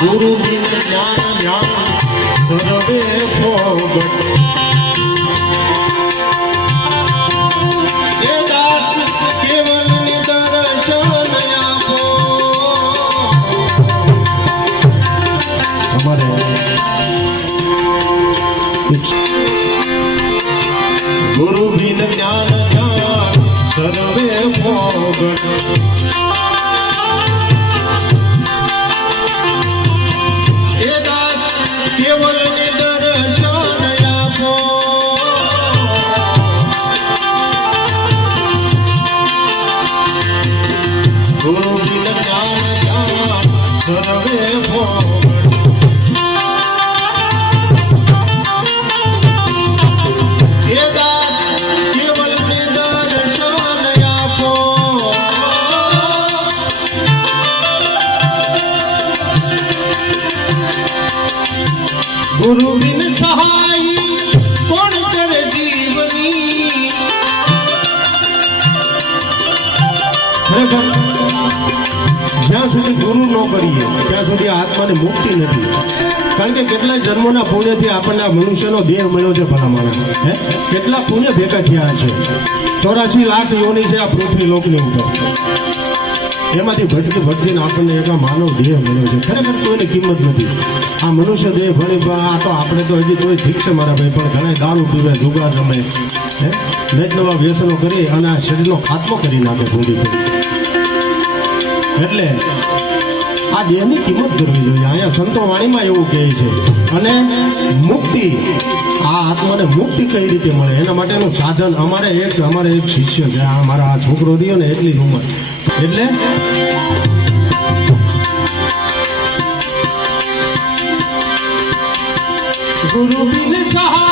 ગુરુ બિન જ્ઞાન જ્ઞાન સર્વે ભોગટ એ દાસ કેવલ નિદર્શન આપો અમારે ગુરુ બિન જ્ઞાન જ્ઞાન સર્વે ભોગટ કેવલ નિદર્શન આપો ગુરુ બિન જ્ઞાન જ્ઞાન સર્વે ભોગટ એ દાસ કેવલ નિદર્શન આપો ગુરુ બિન સહાય કોણ કરે જીવની જ્યાં સુધી ગુરુ ન કરીએ ત્યાં સુધી આત્માને મુક્તિ નથી. કારણ કે કેટલાય જન્મોના પુણ્યથી આપણને આ મનુષ્યનો દેહ મળ્યો છે. ભલા માણસ કેટલા પુણ્ય ભેગા થયા છે. 84 લાખ યોની છે આ પૃથ્વી લોકની ઉપર. એમાંથી ભટકીને આપણને એક માનવ દેહ મળ્યો છે. ખરેખર તો એની કિંમત નથી. આ મનુષ્ય દેહ ભણી આ તો આપણે તો હજી તો ઠીક છે મારા ભાઈ, પણ ઘણા દારૂ પીવે, જુગાર રમે, નેત નવા વ્યસનો કરી અને આ શરીરનો ખાત્મો કરી નાખે ભૂંડી કરી. એટલે આ દેહની કિંમત કરવી જોઈએ. અહીંયા સંતો વાણીમાં એવું કહે છે. અને મુક્તિ, આ આત્માને મુક્તિ કઈ રીતે મળે એના માટેનું સાધન અમારે એક શિષ્ય છે. આ મારા આ છોકરો રહ્યો ને એટલી જ ઉંમર, એટલે ગુરુ બિન સહાય